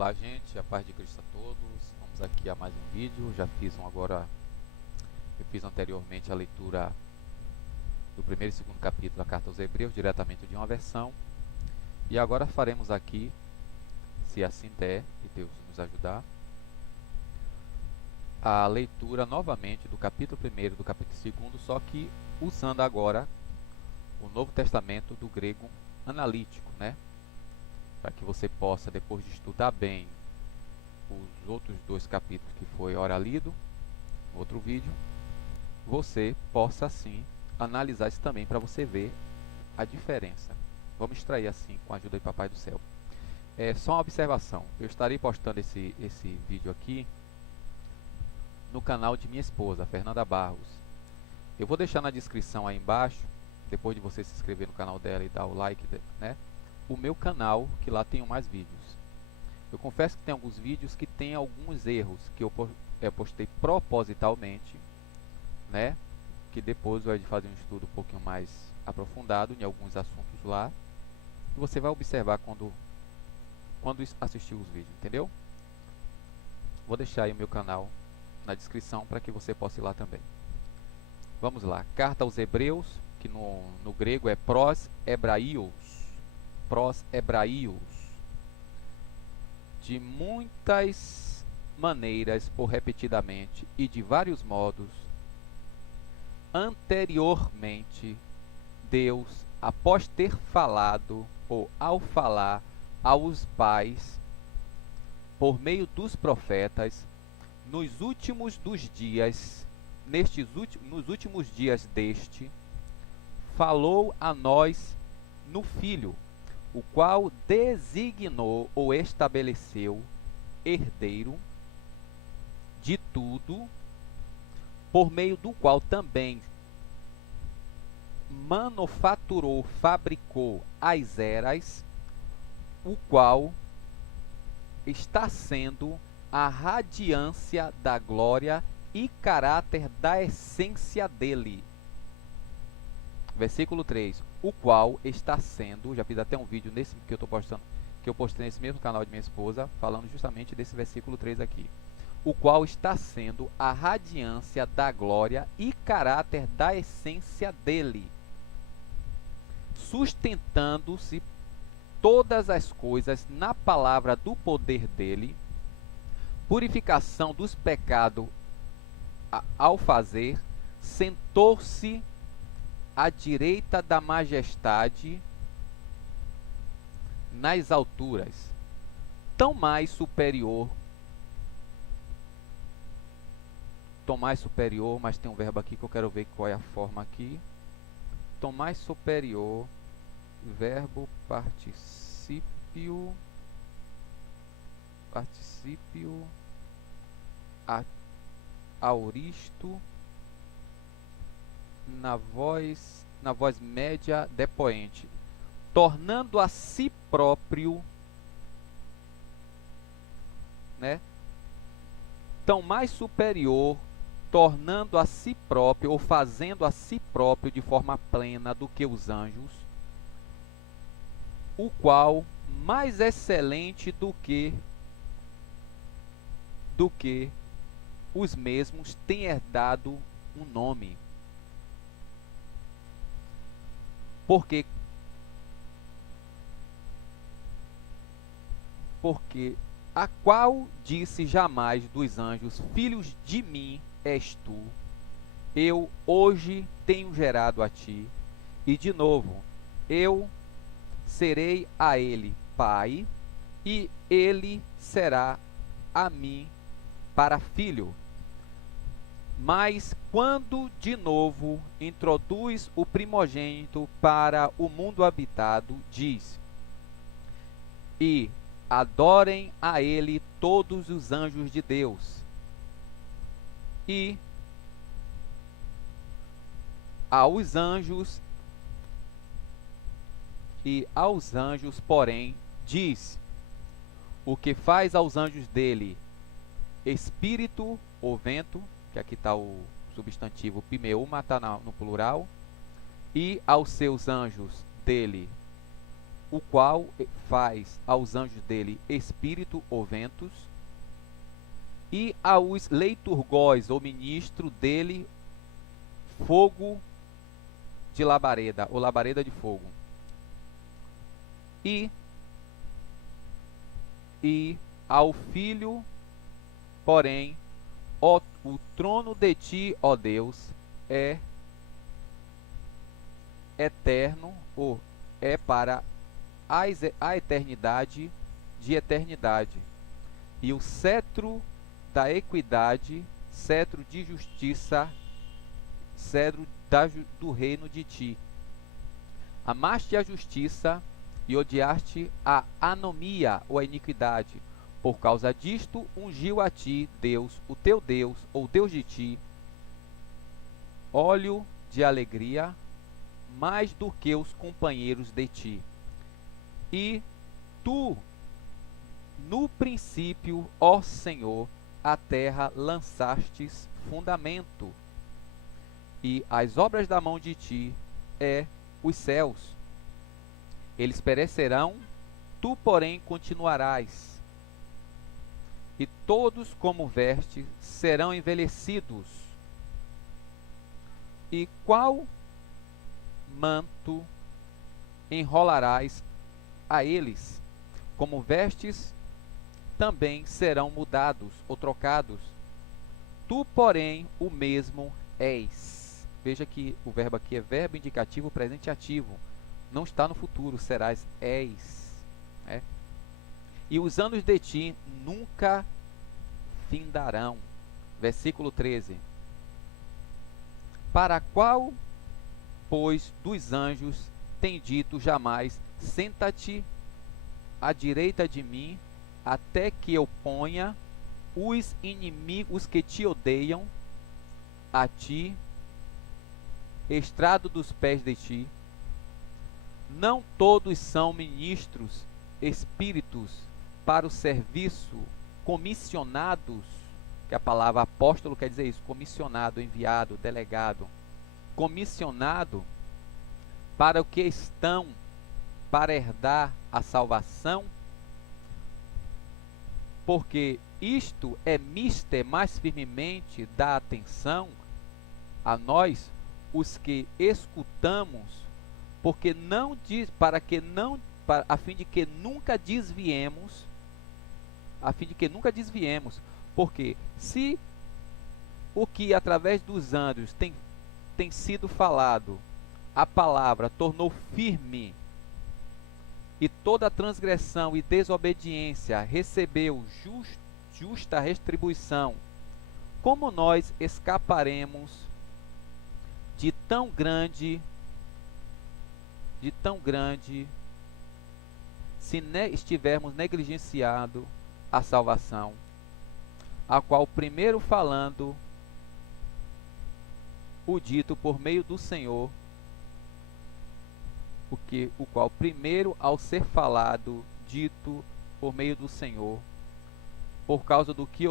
Olá, gente, a paz de Cristo a todos. Vamos aqui a mais um vídeo. Eu fiz anteriormente a leitura do primeiro e segundo capítulo da Carta aos Hebreus, diretamente de uma versão. E agora faremos aqui, se assim der, e Deus nos ajudar, a leitura novamente do capítulo 1 do capítulo 2, só que usando agora o Novo Testamento do grego analítico, né? Para que você possa, depois de estudar bem os outros dois capítulos que foi ora lido, no outro vídeo, você possa assim analisar isso também para você ver a diferença. Vamos extrair assim com a ajuda de Papai do Céu. Só uma observação, eu estarei postando esse vídeo aqui no canal de minha esposa, Fernanda Barros. Eu vou deixar na descrição aí embaixo, depois de você se inscrever no canal dela e dar o like, né? O meu canal, que lá tenho mais vídeos. Eu confesso que tem alguns vídeos que tem alguns erros que eu postei propositalmente, né? Que depois vai fazer um estudo um pouquinho mais aprofundado em alguns assuntos lá. E você vai observar quando assistir os vídeos, entendeu? Vou deixar aí o meu canal na descrição para que você possa ir lá também. Vamos lá. Carta aos Hebreus, que no grego é pros hebraios. Pros hebraios. De muitas maneiras, por repetidamente e de vários modos, anteriormente, Deus, após ter falado, ou ao falar aos pais, por meio dos profetas, nos últimos dos dias, nos últimos dias deste, falou a nós no Filho, o qual designou ou estabeleceu herdeiro de tudo, por meio do qual também manufaturou, fabricou as eras, o qual está sendo a radiância da glória e caráter da essência dele. Versículo 3. O qual está sendo, já fiz até um vídeo nesse que eu postei nesse mesmo canal de minha esposa, falando justamente desse versículo 3 aqui. O qual está sendo a radiância da glória e caráter da essência dele, sustentando-se todas as coisas na palavra do poder dele, purificação dos pecados ao fazer, sentou-se à direita da majestade nas alturas, tão mais superior, mas tem um verbo aqui que eu quero ver qual é a forma aqui. Tão mais superior, verbo particípio auristo, na voz média depoente, tornando a si próprio, né? Tão mais superior, tornando a si próprio, ou fazendo a si próprio de forma plena do que os anjos, o qual mais excelente do que os mesmos tem herdado um nome. Porque a qual disse jamais dos anjos, filhos de mim és tu, eu hoje tenho gerado a ti, e de novo, eu serei a ele pai, e ele será a mim para filho. Mas quando de novo introduz o primogênito para o mundo habitado, diz: e adorem a ele todos os anjos de Deus. E aos anjos, porém, diz: o que faz aos anjos dele espírito ou vento, que aqui está o substantivo pneuma, está no plural, e aos seus anjos dele o qual faz aos anjos dele espírito ou ventos, e aos leiturgóis ou ministro dele fogo de labareda, ou labareda de fogo. E ao filho, porém, o trono de ti, ó Deus, é eterno, ou é para a eternidade de eternidade. E o cetro da equidade, cetro de justiça, cetro do reino de ti. Amaste a justiça e odiaste a anomia ou a iniquidade. Por causa disto, ungiu a ti Deus, o teu Deus, ou Deus de ti, óleo de alegria, mais do que os companheiros de ti. E tu, no princípio, ó Senhor, a terra lançastes fundamento, e as obras da mão de ti é os céus. Eles perecerão, tu, porém, continuarás. E todos, como veste, serão envelhecidos. E qual manto enrolarás a eles? Como vestes, também serão mudados ou trocados. Tu, porém, o mesmo és. Veja que o verbo aqui é verbo indicativo presente ativo. Não está no futuro, serás, és. É. E os anos de ti nunca findarão. Versículo 13. Para qual, pois, dos anjos tem dito jamais, senta-te à direita de mim, até que eu ponha os inimigos que te odeiam a ti, estrado dos pés de ti. Não todos são ministros, espíritos para o serviço, comissionados, que a palavra apóstolo quer dizer isso, comissionado, enviado, delegado, comissionado para o que estão para herdar a salvação, porque isto é mister mais firmemente da atenção a nós, os que escutamos, porque não diz, a fim de que nunca desviemos, porque se o que através dos anos tem sido falado, a palavra tornou firme, e toda transgressão e desobediência recebeu justa retribuição, como nós escaparemos de tão grande, se estivermos negligenciado a salvação, a qual primeiro falando o dito por meio do Senhor, o qual primeiro ao ser falado, dito por meio do Senhor, por causa do que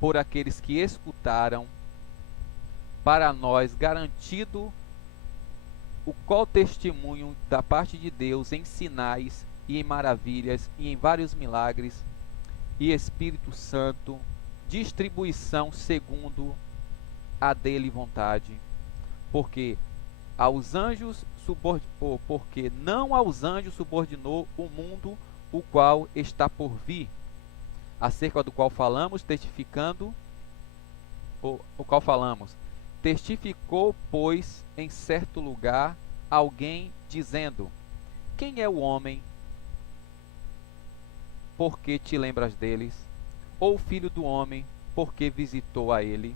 por aqueles que escutaram, para nós garantido o qual testemunho da parte de Deus em sinais e em maravilhas e em vários milagres e Espírito Santo, distribuição segundo a dele vontade, porque não aos anjos subordinou o mundo, o qual está por vir, acerca do qual falamos, testificou, pois, em certo lugar, alguém dizendo: quem é o homem, porque te lembras deles? Ou o filho do homem, porque visitou a ele?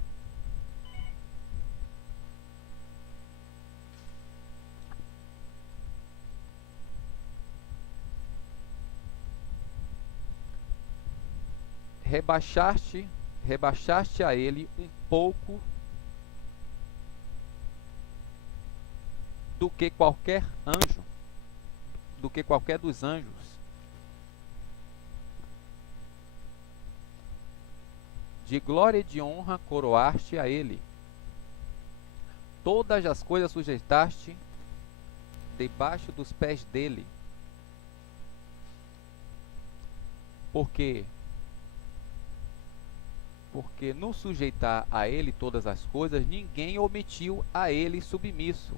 Rebaixaste a ele um pouco do que qualquer dos anjos. De glória e de honra coroaste a ele. todas as coisas sujeitaste debaixo dos pés dele. Porque no sujeitar a ele todas as coisas, ninguém omitiu a ele submisso.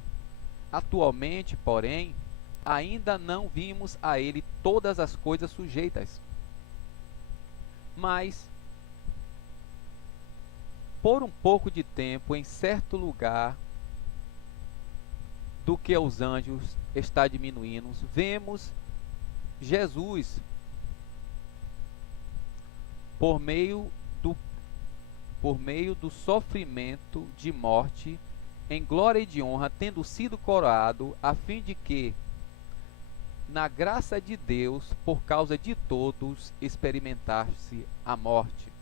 Atualmente, porém, ainda não vimos a ele todas as coisas sujeitas. Mas, por um pouco de tempo, em certo lugar do que os anjos está diminuindo, vemos Jesus por meio do sofrimento de morte, em glória e de honra, tendo sido coroado, a fim de que, na graça de Deus, por causa de todos, experimentasse a morte.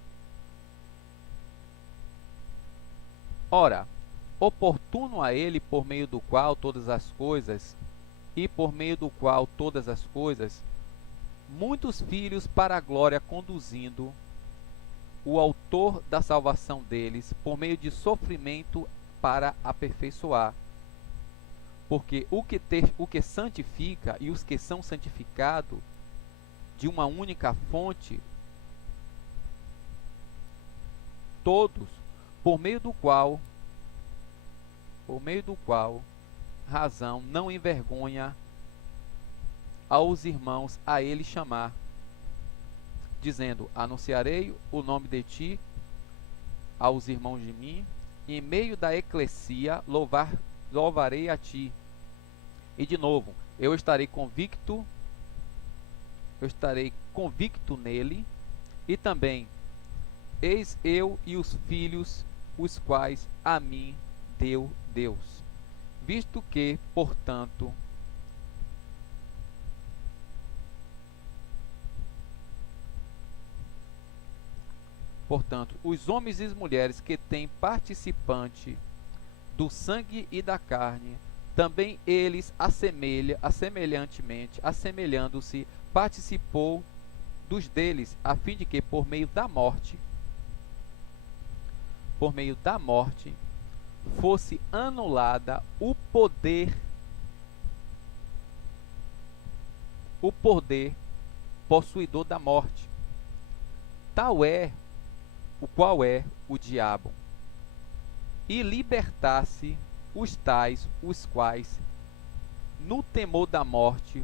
Ora, oportuno a ele, por meio do qual todas as coisas, e por meio do qual todas as coisas, muitos filhos para a glória conduzindo, o autor da salvação deles, por meio de sofrimento para aperfeiçoar. Porque o que santifica e os que são santificados de uma única fonte, todos, por meio do qual razão não envergonha aos irmãos a ele chamar, dizendo: anunciarei o nome de ti aos irmãos de mim, e em meio da eclesia louvarei a ti. E de novo, eu estarei convicto nele, e também, eis eu e os filhos, os quais a mim deu Deus. Visto que, portanto, os homens e as mulheres que têm participante do sangue e da carne, também eles assemelhando-se, participou dos deles, a fim de que por meio da morte, fosse anulada o poder possuidor da morte, o qual é o diabo, e libertasse os tais, os quais, no temor da morte,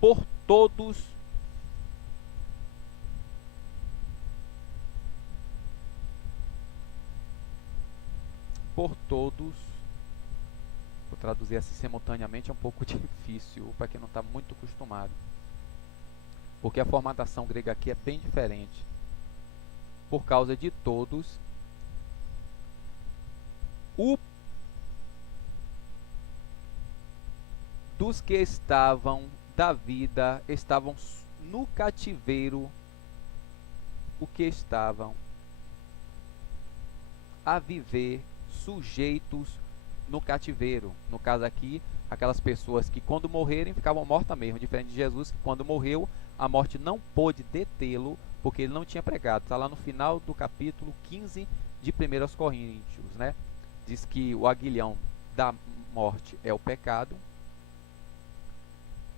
por todos vou traduzir assim simultaneamente, é um pouco difícil para quem não está muito acostumado, porque a formatação grega aqui é bem diferente. Por causa de todos, dos que estavam da vida, estavam no cativeiro, o que estavam a viver sujeitos no cativeiro. No caso aqui, aquelas pessoas que quando morrerem ficavam mortas mesmo, diferente de Jesus, que quando morreu a morte não pôde detê-lo, porque ele não tinha pregado. Está lá no final do capítulo 15 de 1 Coríntios, né? Diz que o aguilhão da morte é o pecado,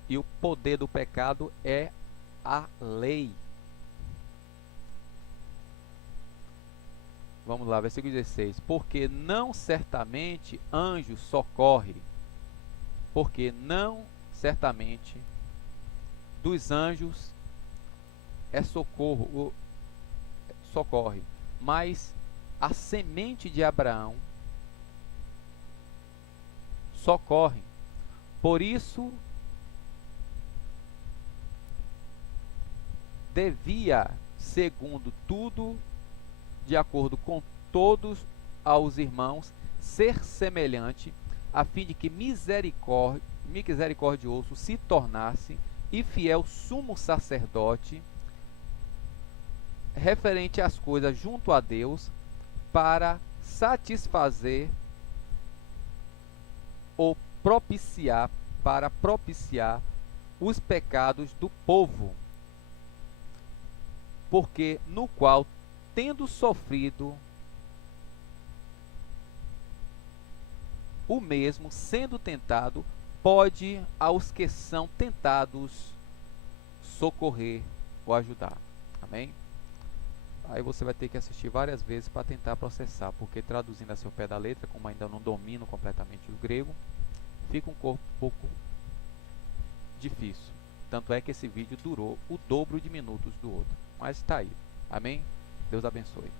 e o poder do pecado é a lei. Vamos lá, versículo 16. Porque não certamente anjos socorre, porque não certamente dos anjos é socorre, mas a semente de Abraão socorre. Por isso devia, segundo tudo, de acordo com todos aos irmãos, ser semelhante, a fim de que misericordioso se tornasse e fiel sumo sacerdote, referente às coisas junto a Deus, para satisfazer ou propiciar os pecados do povo, porque no qual, tendo sofrido o mesmo, sendo tentado, pode aos que são tentados socorrer ou ajudar. Amém? Aí você vai ter que assistir várias vezes para tentar processar, porque traduzindo assim ao pé da letra, como ainda não domino completamente o grego, fica um pouco difícil. Tanto é que esse vídeo durou o dobro de minutos do outro. Mas está aí. Amém? Deus abençoe.